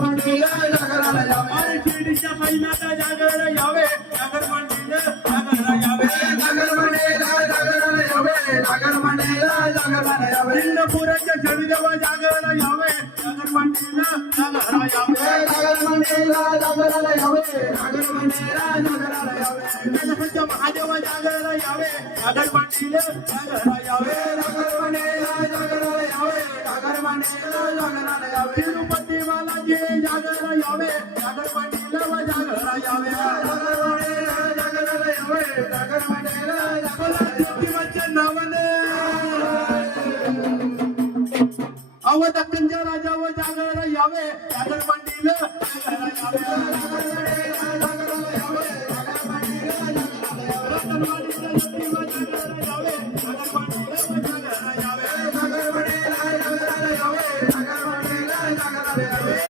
मंडीला जागराला यावे आणि शिर्डीच्या महिन्यात जागर यावे जागर मंडीला जागर यावे जागर मंडीला जागराला यावे जागर मंडीला जागराला यावे इंदपुराच्या शनिदेवा जागर यावे जागर मंडीला जागर यावे जागर मंडीला जागराला यावे जागर मंडीला जागराला यावे जगदंबा महादेव जागर यावे जागर मंडीला जागर यावे जागर मंडीला जागराला यावे जागर मंडीला जागराला यावे तिरुपती बालाजी जागर यावे जागर मंडीला जागर यावे जागर मंडीला जागराला यावे जागर मंडीला जागराला ज्योतिबाच्या नावाने अव दक्षिणच्या राजावर जागर यावे जागर मंडीला जागर यावे